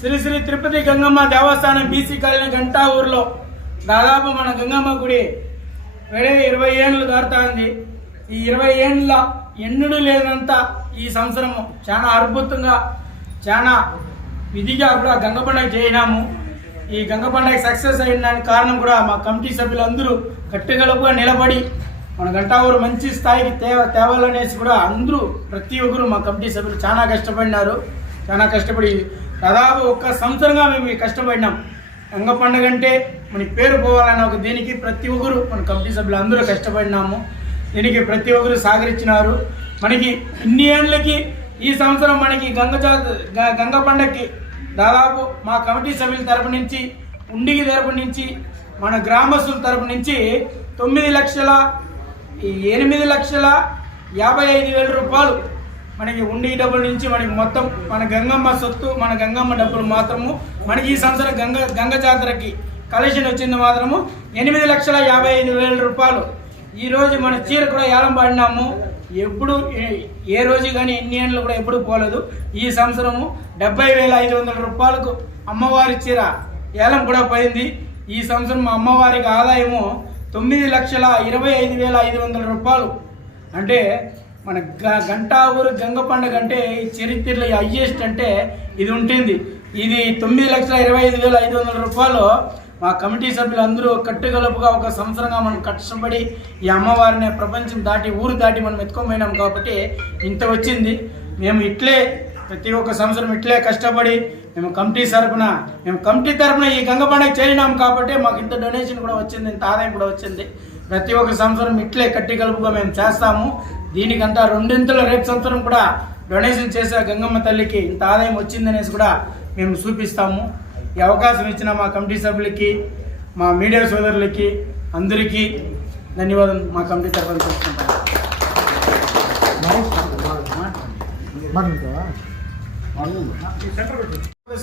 శ్రీ శ్రీ తిరుపతి గంగమ్మ దేవస్థానం BC colony Ganta ఊర్లో దాదాపు మన గంగమ్మ గుడి 20 ఏళ్ళు దాటుతుంది. ఈ 20 ఏళ్ళ ఎన్నుడు లేనంత ఈ సంవత్సరము చాలా అద్భుతంగా చాలా విధిగా కూడా గంగ పండుగ చేయినాము. ఈ గంగ పండుగ సక్సెస్ అయిన దానికి కారణం కూడా మా కమిటీ సభ్యులందరూ కట్టుగలుపుగా నిలబడి మన గంటా ఊరు మంచి స్థాయికి తేవాలనేసి కూడా అందరూ ప్రతి ఒక్కరు మా కమిటీ సభ్యులు చాలా కష్టపడినారు. చాలా కష్టపడి దాదాపు 1 సంవత్సరంగా మేము కష్టపడినాం. గంగ పండుగ అంటే మనకి పేరు పోవాలన్న ఒక దీనికి ప్రతి ఒక్కరు మన కమిటీ సభ్యులు అందరూ కష్టపడినాము. దీనికి ప్రతి ఒక్కరు సహకరించినారు. మనకి ఇన్ని ఏళ్ళకి ఈ సంవత్సరం మనకి గంగ పండుగకి దాదాపు మా కమిటీ సభ్యుల తరపు నుంచి ఉండికి తరపు నుంచి మన గ్రామస్తుల తరపు నుంచి 9,08,55,000 రూపాయలు మనకి ఉండి డబ్బుల నుంచి మనకి మొత్తం మన గంగమ్మ సొత్తు మన గంగమ్మ డబ్బులు మాత్రము మనకి ఈ సంవత్సరం గంగ జాతరకి కలెక్షన్ వచ్చింది మాత్రము 8,55,000 రూపాయలు. ఈరోజు మన చీర కూడా ఏలం పాడినాము. ఎప్పుడు ఏ రోజు కానీ ఎన్ని ఏళ్ళు కూడా ఎప్పుడు పోలేదు. ఈ సంవత్సరము 70,500 రూపాయలకు అమ్మవారి చీర ఏలం కూడా పోయింది. ఈ సంవత్సరం మా అమ్మవారికి ఆదాయము 9,25,500 రూపాయలు. అంటే మన గంటా ఊరు గంగ పండుగ అంటే చరిత్రలో హైయెస్ట్ అంటే ఇది ఉంటుంది. ఇది 9,25,500 రూపాయలు మా కమిటీ సభ్యులందరూ కట్టుగలుపుగా 1 సంవత్సరంగా మనం కష్టపడి ఈ అమ్మవారిని ప్రపంచం దాటి ఊరు దాటి మనం ఎత్తుకోపోయినాం కాబట్టి ఇంత వచ్చింది. మేము ఇట్లే ప్రతి ఒక్క సంవత్సరం ఇట్లే కష్టపడి మేము కమిటీ తరపున ఈ గంగ పండుగ చేరినాం కాబట్టి మాకు ఇంత డొనేషన్ కూడా వచ్చింది, ఇంత ఆదాయం కూడా వచ్చింది. ప్రతి ఒక్క సంవత్సరం ఇట్లే కట్టుగలుపుగా మేము చేస్తాము. దీనికంతా 2 రేపు సంవత్సరం కూడా డొనేషన్ చేసే గంగమ్మ తల్లికి ఇంత ఆదాయం వచ్చిందనేసి కూడా మేము చూపిస్తాము. ఈ అవకాశం ఇచ్చిన మా కమిటీ సభ్యులకి మా మీడియా సోదరులకి అందరికీ ధన్యవాదాలు మా కమిటీ తరఫున చేసుకుంటాను.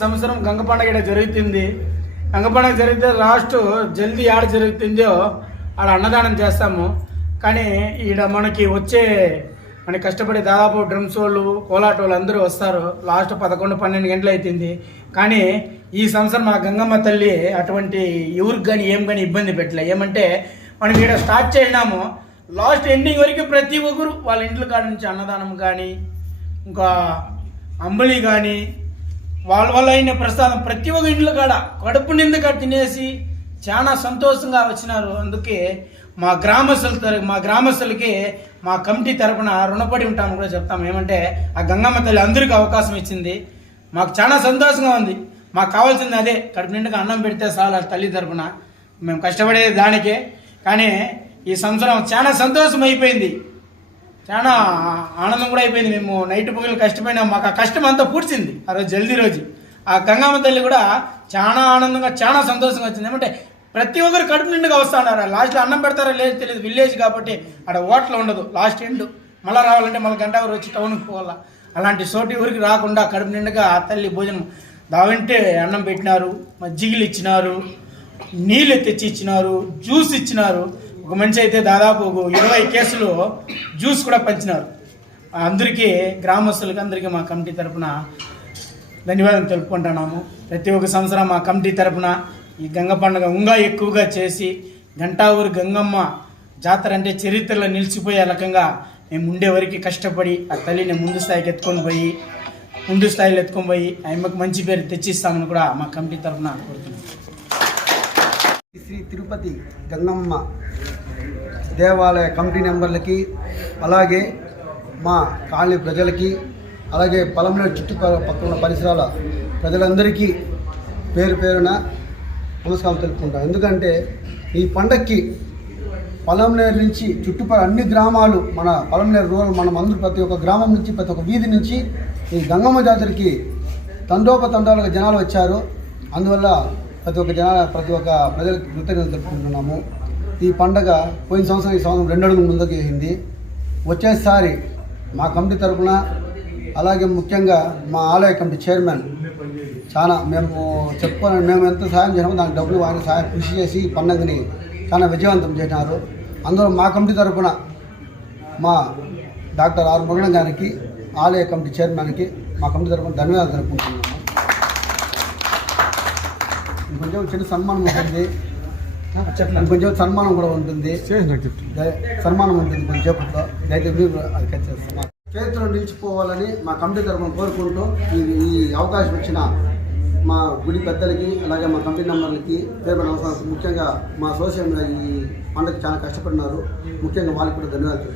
సంవత్సరం గంగ పండుగ జరుగుతుంది. గంగ పండుగ జరిగితే లాస్ట్ జల్దీ ఆడ జరుగుతుందో ఆడ అన్నదానం చేస్తాము. కానీ ఈడ మనకి మనకి కష్టపడి దాదాపు డ్రమ్స్ వాళ్ళు కోలాట వాళ్ళు అందరూ వస్తారు. లాస్ట్ 11-12 గంటలు అవుతుంది. కానీ ఈ సంవత్సరం మా గంగమ్మ తల్లి అటువంటి ఎవరికి కానీ ఇబ్బంది పెట్టలే. ఏమంటే మనం ఈడ స్టార్ట్ చేసినాము, లాస్ట్ ఎండింగ్ వరకు ప్రతి ఒక్కరు వాళ్ళ ఇంట్లో కాడ నుంచి అన్నదానం కానీ ఇంకా అంబలి కానీ వాళ్ళ అయిన ప్రసాదం ప్రతి ఒక్క ఇంట్లో కాడ కడుపు నిందుగా తినేసి చాలా సంతోషంగా వచ్చినారు. అందుకే మా గ్రామస్తులకి మా కమిటీ తరపున రుణపడి ఉంటామని కూడా చెప్తాము. ఏమంటే ఆ గంగమ్మ తల్లి అందరికీ అవకాశం ఇచ్చింది. మాకు చాలా సంతోషంగా ఉంది. మాకు కావాల్సింది అదే, కడుపు నిండుగా అన్నం పెడితే చాలు తల్లి తరపున. మేము కష్టపడేది దానికే. కానీ ఈ సంవత్సరం చాలా సంతోషం అయిపోయింది, చాలా ఆనందం కూడా అయిపోయింది. మేము నైట్ పగలు కష్టపోయినా మాకు ఆ కష్టం అంతా పూడ్చింది ఆ రోజు జల్దీ రోజు. ఆ గంగమ్మ తల్లి కూడా చాలా ఆనందంగా చాలా సంతోషంగా వచ్చింది. ఏమంటే ప్రతి ఒక్కరు కడుపు నిండుగా వస్తూ ఉన్నారు. లాస్ట్లో అన్నం పెడతారో లేదు తెలియదు, విలేజ్ కాబట్టి అక్కడ హోటల్ ఉండదు. లాస్ట్ ఎండ్ మళ్ళీ రావాలంటే మళ్ళీ గంట ఊరు వచ్చి టౌన్కి పోవాలా. అలాంటి చోటి ఊరికి రాకుండా కడుపు నిండుగా ఆ తల్లి భోజనం దావంటే అన్నం పెట్టినారు, మజ్జిగలు ఇచ్చినారు, నీళ్ళు తెచ్చి ఇచ్చినారు, జ్యూస్ ఇచ్చినారు. ఒక మనిషి అయితే దాదాపు 20 కేసులు జ్యూస్ కూడా పంచినారు. అందరికీ గ్రామస్తులకి అందరికీ మా కమిటీ తరఫున ధన్యవాదాలు తెలుపుకుంటున్నాము. ప్రతి ఒక్క సంవత్సరం మా కమిటీ తరఫున ఈ గంగ పండుగ ఇంకా ఎక్కువగా చేసి గంటా ఊరు గంగమ్మ జాతర అంటే చరిత్రలో నిలిచిపోయే రకంగా మేము ఉండే వరకు కష్టపడి ఆ తల్లిని ముందు స్థాయిలో ఎత్తుకొని పోయి ఆయమ్మకు మంచి పేరు తెచ్చిస్తామని కూడా మా కమిటీ తరఫున కోరుతున్నాం. శ్రీ తిరుపతి గంగమ్మ దేవాలయ కమిటీ మెంబర్లకి, అలాగే మా కాలనీ ప్రజలకి, అలాగే పొలంలో చుట్టుపక్కల పరిసరాల ప్రజలందరికీ పేరున నమస్కారం తెలుపుకుంటాం. ఎందుకంటే ఈ పండక్కి పొలంనేరు నుంచి చుట్టుపక్కల అన్ని గ్రామాలు, మన పొలంనేరు రూరల్ మనం అందరూ ప్రతి ఒక్క గ్రామం నుంచి ప్రతి ఒక్క వీధి నుంచి ఈ గంగమ్మ జాతరకి తండోపతండాలుగా జనాలు వచ్చారు. అందువల్ల ప్రతి ఒక్క ప్రజలకు కృతజ్ఞతలు తెలుపుకుంటున్నాము. ఈ పండగ పోయిన సంవత్సరం ఈ సంవత్సరం 2 అడుగులు ముందుకు వేసింది. వచ్చేసారి మా కమిటీ తరఫున, అలాగే ముఖ్యంగా మా ఆలయ కమిటీ చైర్మన్ చాలా మేము ఎంత సహాయం చేసినామో దానికి డబ్బులు ఆయన కృషి చేసి ఈ పండుగని చాలా విజయవంతం చేసినారు. అందులో మా కమిటీ తరఫున మా డాక్టర్ ఆర్ మురళి గారికి, ఆలయ కమిటీ చైర్మన్కి మా కమిటీ తరఫున ధన్యవాదాలు తెలుపుకుంటున్నాము. కొంచెం చిన్న సన్మానం ఉంటుంది, కొంచెం సన్మానం కూడా ఉంటుంది, సన్మానం ఉంటుంది కొంచెంసేపట్లో. దయచేసి అది ఖచ్చితంగా చరిత్రలో నిలిచిపోవాలని మా కమిటీ తరఫున కోరుకుంటూ ఈ అవకాశం ఇచ్చిన మా గుడి పెద్దలకి అలాగే మా కమిటీ మెంబర్లకి పేరు అవసరం, ముఖ్యంగా మా సోషల్ మీడియా ఈ పండుగకి చాలా కష్టపడినారు, ముఖ్యంగా వాళ్ళకి కూడా ధన్యవాదాలు.